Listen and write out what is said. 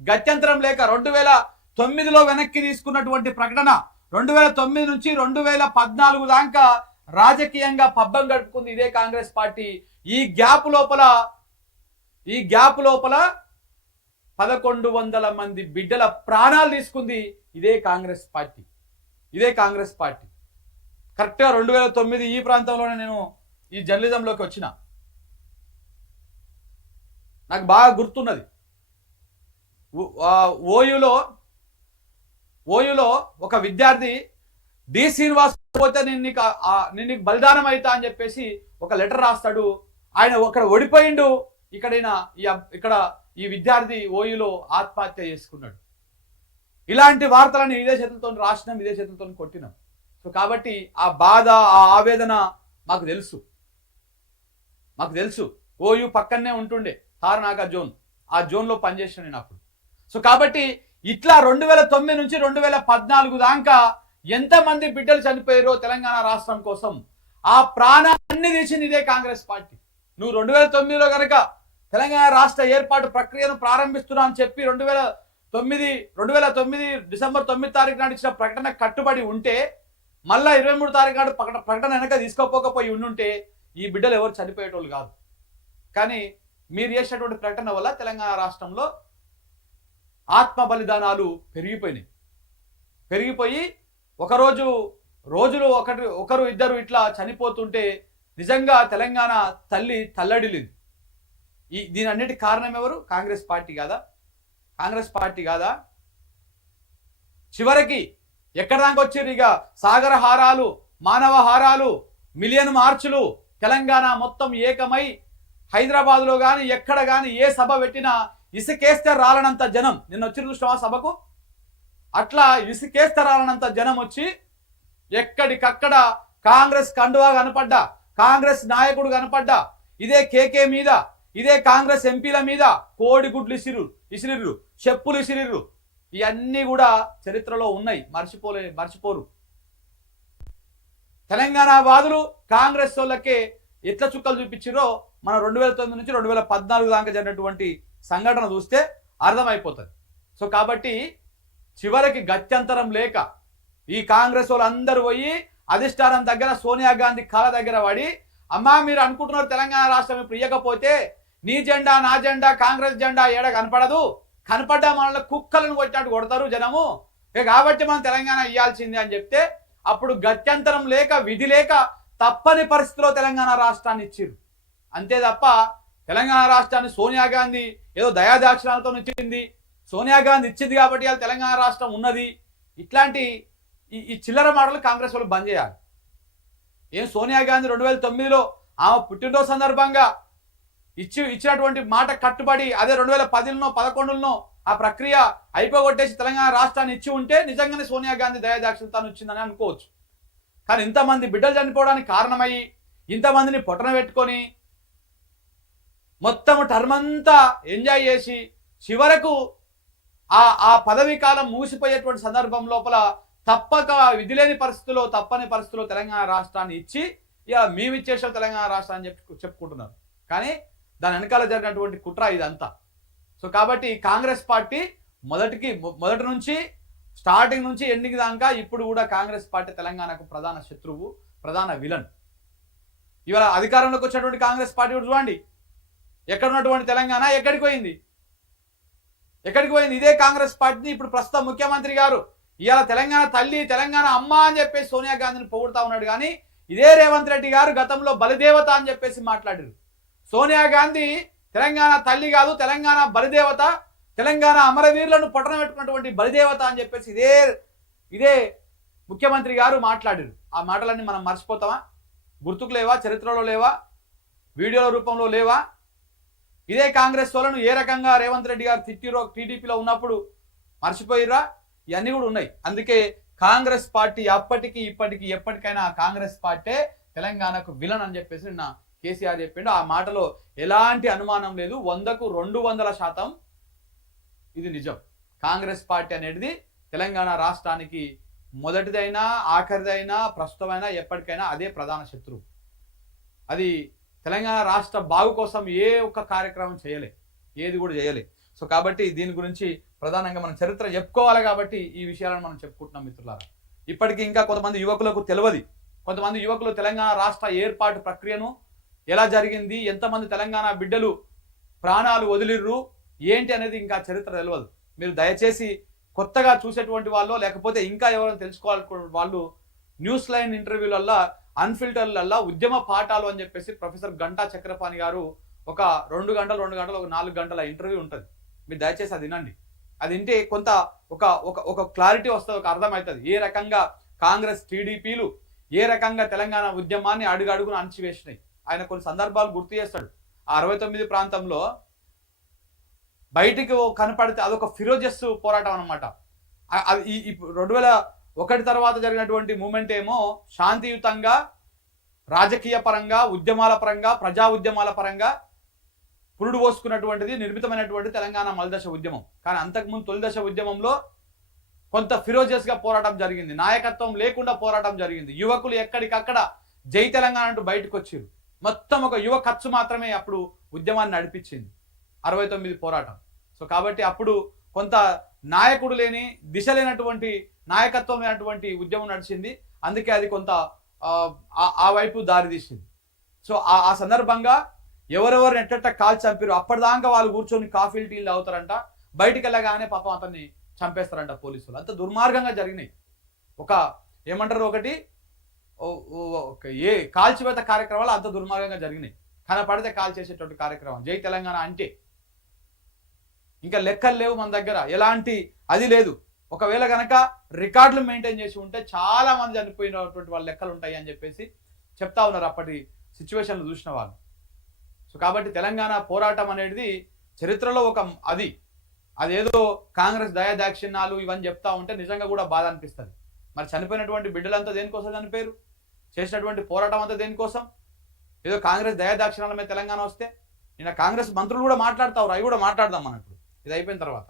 గత్యంతరం లేక 2009లో వెనక్కి తీసుకున్నటువంటి ప్రకటన 2009 నుంచి 2014 దాకా రాజకీయంగా పబ్బం గడుపుకుంది ఇదే కాంగ్రెస్ పార్టీ. ఈ గ్యాప్ లోపల 1100 మంది బిడ్డల ప్రాణాలు తీసుకుంది ఇదే కాంగ్రెస్ పార్టీ. కరెక్ట్గా 2009 ఈ ప్రాంతంలోనే నేను ఈ జర్నలిజంలోకి వచ్చిన. నాకు బాగా గుర్తున్నది. ఓయూలో ఒక విద్యార్థి డి శ్రీనివాస్ పోతే నేను నీకు బలిదానం అవుతా అని చెప్పేసి ఒక లెటర్ రాస్తాడు. ఆయన అక్కడ ఓడిపోయిండు. ఇక్కడ ఈ విద్యార్థి ఓయూలో ఆత్మహత్య చేసుకున్నాడు. ఇలాంటి వార్తలను ఇదే చేతులతో రాసినాం, ఇదే చేతులతో కొట్టినాం. సో కాబట్టి ఆ బాధ, ఆ ఆవేదన మాకు తెలుసు. ఓయూ పక్కనే ఉంటుండే తారనాగా జోన్, ఆ జోన్లో పనిచేసిన నేను అప్పుడు. సో కాబట్టి ఇట్లా 2009 నుంచి 2014 దాకా ఎంతమంది బిడ్డలు చనిపోయారో తెలంగాణ రాష్ట్రం కోసం ఆ ప్రాణాన్ని తీసింది ఇదే కాంగ్రెస్ పార్టీ. నువ్వు 2009లో కనుక తెలంగాణ రాష్ట్ర ఏర్పాటు ప్రక్రియను ప్రారంభిస్తున్నా అని చెప్పి 2009 డిసెంబర్ 9 తారీఖు నాడు ఇచ్చిన ప్రకటన కట్టుబడి ఉంటే, మళ్ళా 23 తారీఖు నాడు ప్రకటన వెనక తీసుకోపోకపోయి ఉండుంటే ఈ బిడ్డలు ఎవరు చనిపోయేటోళ్ళు కాదు. కానీ మీరు చేసినటువంటి ప్రకటన వల్ల తెలంగాణ రాష్ట్రంలో ఆత్మ బలిదానాలు పెరిగిపోయి రోజులు ఒకరు ఇద్దరు ఇట్లా చనిపోతుంటే నిజంగా తెలంగాణ తల్లి తల్లడిల్లింది. దీని అన్నిటి కారణం ఎవరు? కాంగ్రెస్ పార్టీ కాదా? చివరికి ఎక్కడ దాకా వచ్చారు? ఇక సాగర హారాలు, మానవ హారాలు, మిలియన్ మార్చులు, తెలంగాణ మొత్తం ఏకమై హైదరాబాద్లో కానీ ఎక్కడ కానీ ఏ సభ పెట్టినా ఇసుకేస్తే రాలనంత జనం. నిన్న వచ్చిన చూసినావా సభకు? అట్లా ఇసుకేస్తే రాలనంత జనం వచ్చి ఎక్కడికక్కడ కాంగ్రెస్ కండువా కనపడ్డా, కాంగ్రెస్ నాయకుడు కనపడ్డా, ఇదే కేకే మీద, ఇదే కాంగ్రెస్ ఎంపీల మీద కోడిగుడ్లు ఇసిరిర్రు, చెప్పులు ఇసిరిర్రు. ఇవన్నీ కూడా చరిత్రలో ఉన్నాయి, మర్చిపోరు. తెలంగాణ వాదులు కాంగ్రెస్ వాళ్ళకే ఎట్ల చుక్కలు చూపించారో మన 2009 నుంచి 2014 దాకా జరిగినటువంటి సంఘటన చూస్తే అర్థమైపోతుంది. సో కాబట్టి చివరికి గత్యంతరం లేక ఈ కాంగ్రెస్ వాళ్ళు అందరూ పోయి అధిష్టానం దగ్గర సోనియా గాంధీ కాళ్ళ దగ్గర పడి, అమ్మా మీరు అనుకుంటున్నారు తెలంగాణ రాష్ట్రం ఇప్పుడు ఇయ్యకపోతే నీ జెండా నా జెండా కాంగ్రెస్ జెండా ఏడ కనపడ్డా మనల్ని కుక్కలను కొట్టినట్టు కొడతారు జనము, కాబట్టి మనం తెలంగాణ ఇయ్యాల్సిందే అని చెప్తే అప్పుడు గత్యంతరం లేక విధి లేక తప్పని పరిస్థితిలో తెలంగాణ రాష్ట్రాన్ని ఇచ్చిర్రు. అంతే తప్ప తెలంగాణ రాష్ట్రాన్ని సోనియా గాంధీ ఏదో దయాదాక్షిణాలతో ఇచ్చింది, సోనియా గాంధీ ఇచ్చింది కాబట్టి అది తెలంగాణ రాష్ట్రం ఉన్నది. ఇట్లాంటి ఈ చిల్లర మాటలు కాంగ్రెస్ వాళ్ళు బంద్ చేయాలి. ఏం సోనియా గాంధీ 2009లో ఆమె పుట్టినరోజు సందర్భంగా ఇచ్చినటువంటి మాట కట్టుబడి అదే 2010లో 11లో ఆ ప్రక్రియ అయిపోగొట్టేసి తెలంగాణ రాష్ట్రాన్ని ఇచ్చి ఉంటే నిజంగానే సోనియా గాంధీ దయాదాక్షిణ్యతను ఇచ్చిందని అనుకోవచ్చు. కానీ ఇంతమంది బిడ్డలు చనిపోవడానికి కారణమయ్యి ఇంతమందిని పొట్టన పెట్టుకొని మొత్తం టర్మ్ అంతా ఎంజాయ్ చేసి చివరకు ఆ పదవీ కాలం ముగిసిపోయేటువంటి సందర్భం లోపల తప్పక విధిలేని పరిస్థితుల్లో తప్పని పరిస్థితుల్లో తెలంగాణ రాష్ట్రాన్ని ఇచ్చి ఇక మేము ఇచ్చేసాం తెలంగాణ రాష్ట్రాన్ని చెప్పుకుంటున్నారు. కానీ దాని వెనకాల జరిగినటువంటి కుట్ర ఇదంతా. సో కాబట్టి కాంగ్రెస్ పార్టీ మొదటి నుంచి స్టార్టింగ్ నుంచి ఎండింగ్ దాకా ఇప్పుడు కూడా కాంగ్రెస్ పార్టీ తెలంగాణకు ప్రధాన శత్రువు, ప్రధాన విలన్. ఇవాళ అధికారంలోకి వచ్చినటువంటి కాంగ్రెస్ పార్టీ కూడా చూడండి, ఎక్కడ ఉన్నటువంటి తెలంగాణ ఎక్కడికి పోయింది? ఇదే కాంగ్రెస్ పార్టీని ఇప్పుడు ప్రస్తుత ముఖ్యమంత్రి గారు ఇవాళ తెలంగాణ తల్లి, తెలంగాణ అమ్మ అని చెప్పేసి సోనియా గాంధీని పొగుడుతా ఉన్నాడు. కానీ ఇదే రేవంత్ రెడ్డి గారు గతంలో బలిదేవత అని చెప్పేసి మాట్లాడారు. సోనియా గాంధీ తెలంగాణ తల్లి కాదు, తెలంగాణ బలిదేవత, తెలంగాణ అమరవీరులను పొట్టన పెట్టుకున్నటువంటి బలిదేవత అని చెప్పేసి ఇదే ముఖ్యమంత్రి గారు మాట్లాడారు. ఆ మాటలన్నీ మనం మర్చిపోతామా? గుర్తుకు లేవా? చరిత్రలో లేవా? వీడియోల రూపంలో లేవా? ఇదే కాంగ్రెస్ వాళ్ళను ఏ రకంగా రేవంత్ రెడ్డి గారు తిట్టిరో టీడీపీలో ఉన్నప్పుడు మర్చిపోయిరా? ఇవన్నీ కూడా ఉన్నాయి. అందుకే కాంగ్రెస్ పార్టీ అప్పటికి ఇప్పటికి ఎప్పటికైనా కాంగ్రెస్ పార్టీ తెలంగాణకు విలన్ అని చెప్పేసి నిన్న కేసీఆర్ చెప్పిండు. ఆ మాటలో ఎలాంటి అనుమానం లేదు. 100కు 200% ఇది నిజం. కాంగ్రెస్ పార్టీ అనేది తెలంగాణ రాష్ట్రానికి మొదటిదైనా ఆఖరిదైనా ప్రస్తుతమైనా ఎప్పటికైనా అదే ప్రధాన శత్రువు. అది తెలంగాణ రాష్ట్ర బాగు కోసం ఏ ఒక్క కార్యక్రమం చేయలే, ఏది కూడా చేయలే. సో కాబట్టి దీని గురించి ప్రధానంగా మనం చరిత్ర చెప్పుకోవాలి కాబట్టి ఈ విషయాలను మనం చెప్పుకుంటున్నాం మిత్రులారా. ఇప్పటికీ ఇంకా కొంతమంది యువకులకు తెలియదు. కొంతమంది యువకులు తెలంగాణ రాష్ట్ర ఏర్పాటు ప్రక్రియను ఎలా జరిగింది, ఎంతమంది తెలంగాణ బిడ్డలు ప్రాణాలు వదిలిర్రు ఏంటి అనేది ఇంకా చరిత్ర తెలియదు. మీరు దయచేసి కొత్తగా చూసేటువంటి వాళ్ళు లేకపోతే ఇంకా ఎవరైనా తెలుసుకోవాలనుకునే వాళ్ళు న్యూస్ లైన్ ఇంటర్వ్యూలల్లా అన్ఫిల్టర్లల్లా ఉద్యమ పాఠాలు అని చెప్పేసి ప్రొఫెసర్ గంటా చక్రపాణి గారు ఒక 2 గంటలు ఒక 4 గంటల ఇంటర్వ్యూ ఉంటుంది. మీరు దయచేసి అది వినండి. అది వింటే కొంత ఒక క్లారిటీ వస్తుంది, ఒక అర్థమవుతుంది. ఏ రకంగా కాంగ్రెస్ టీడీపీలు ఏ రకంగా తెలంగాణ ఉద్యమాన్ని అడుగడుగున అణచివేసినాయి. ఆయన కొన్ని సందర్భాలు గుర్తు చేస్తాడు. ఆ 69 ప్రాంతంలో బయటికి కనపడితే అదొక ఫిరోజస్ పోరాటం అనమాట. ఈ 2001 తర్వాత జరిగినటువంటి మూమెంట్ ఏమో శాంతియుతంగా రాజకీయ పరంగా ఉద్యమాల పరంగా ప్రజా ఉద్యమాల పరంగా పురుడు పోసుకున్నటువంటిది నిర్మితమైనటువంటి తెలంగాణ మలిదశ ఉద్యమం. కానీ అంతకుముందు తొలి దశ ఉద్యమంలో కొంత ఫిరోజస్గా పోరాటం జరిగింది, నాయకత్వం లేకుండా పోరాటం జరిగింది. యువకులు ఎక్కడికక్కడ జై తెలంగాణ అంటూ బయటకు వచ్చారు. మొత్తం ఒక యువ ఖర్చు మాత్రమే అప్పుడు ఉద్యమాన్ని నడిపించింది 69 పోరాటం. సో కాబట్టి అప్పుడు కొంత నాయకుడు లేని దిశ లేనటువంటి నాయకత్వం లేనటువంటి ఉద్యమం నడిచింది. అందుకే అది కొంత ఆ వైపు దారి తీసింది. సో ఆ సందర్భంగా ఎవరెవరు ఎట్ట కాల్ చంపారు అప్పటిదాకా వాళ్ళు కూర్చొని కాఫీలు టీలు తాగుతారంట, బయటికి వెళ్ళగానే పాపం అతన్ని చంపేస్తారంట పోలీసులు. అంత దుర్మార్గంగా జరిగినాయి. ఏమంటారు ఏ కాల్చివేత కార్యక్రమాలు అంత దుర్మార్గంగా జరిగినాయి. కనపడితే కాల్ చేసేటువంటి కార్యక్రమం జై తెలంగాణ అంటే ఇంకా లెక్కలు లేవు మన దగ్గర, ఎలాంటి అది లేదు. ఒకవేళ కనుక రికార్డులు మెయింటైన్ చేసి ఉంటే చాలా మంది చనిపోయినటువంటి వాళ్ళ లెక్కలు ఉంటాయి అని చెప్పేసి చెప్తా ఉన్నారు అప్పటి సిచ్యువేషన్లు చూసిన వాళ్ళు. సో కాబట్టి తెలంగాణ పోరాటం అనేది చరిత్రలో అదేదో కాంగ్రెస్ దయాదాక్షిణ్యాలు ఇవన్నీ చెప్తా ఉంటే నిజంగా కూడా బాధ అనిపిస్తుంది. మరి చనిపోయినటువంటి బిడ్డలంతా దేనికోసం చనిపోయారు, చేసినటువంటి పోరాటం అంతా దేనికోసం? ఏదో కాంగ్రెస్ దయాదాక్షిణ్యాల మీద తెలంగాణ వస్తే నిన్న కాంగ్రెస్ మంత్రులు కూడా మాట్లాడతారు, అవి కూడా మాట్లాడదాం మనం ఇప్పుడు ఇది అయిపోయిన తర్వాత.